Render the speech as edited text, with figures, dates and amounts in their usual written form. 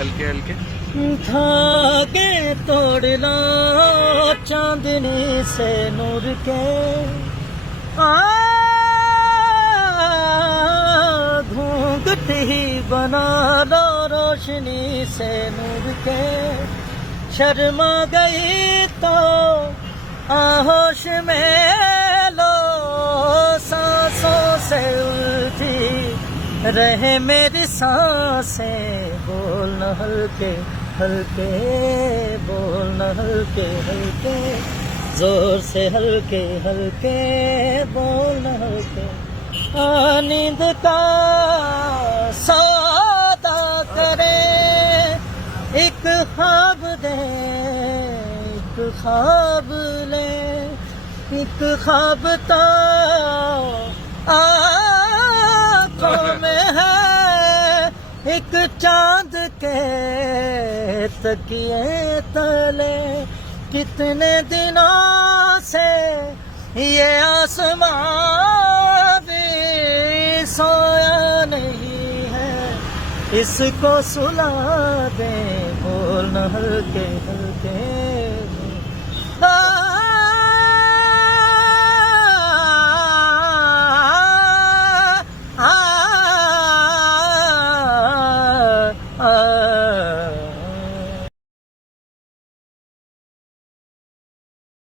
हल्के हल्के। धागे तोड़ लो चांदनी से नूर के, घूंघट ही बना लो रोशनी से नूर के। शर्मा गई तो आहोश में लो, सांसों से उलझी रहे मेरी सांसें। बोलना हल्के हल्के, बोलना हल्के हल्के, जोर से हल्के हल्के, बोलना हल्के। नींद का सौदा करे, एक ख्वाब दे, एक ख्वाब ले, एक ख्वाब तो आँखों में है, एक चांद के तकिए तले। कितने दिनों से ये आसमां भी सोया नहीं है, इसको सुला दे। बोलना हल्के हल्के।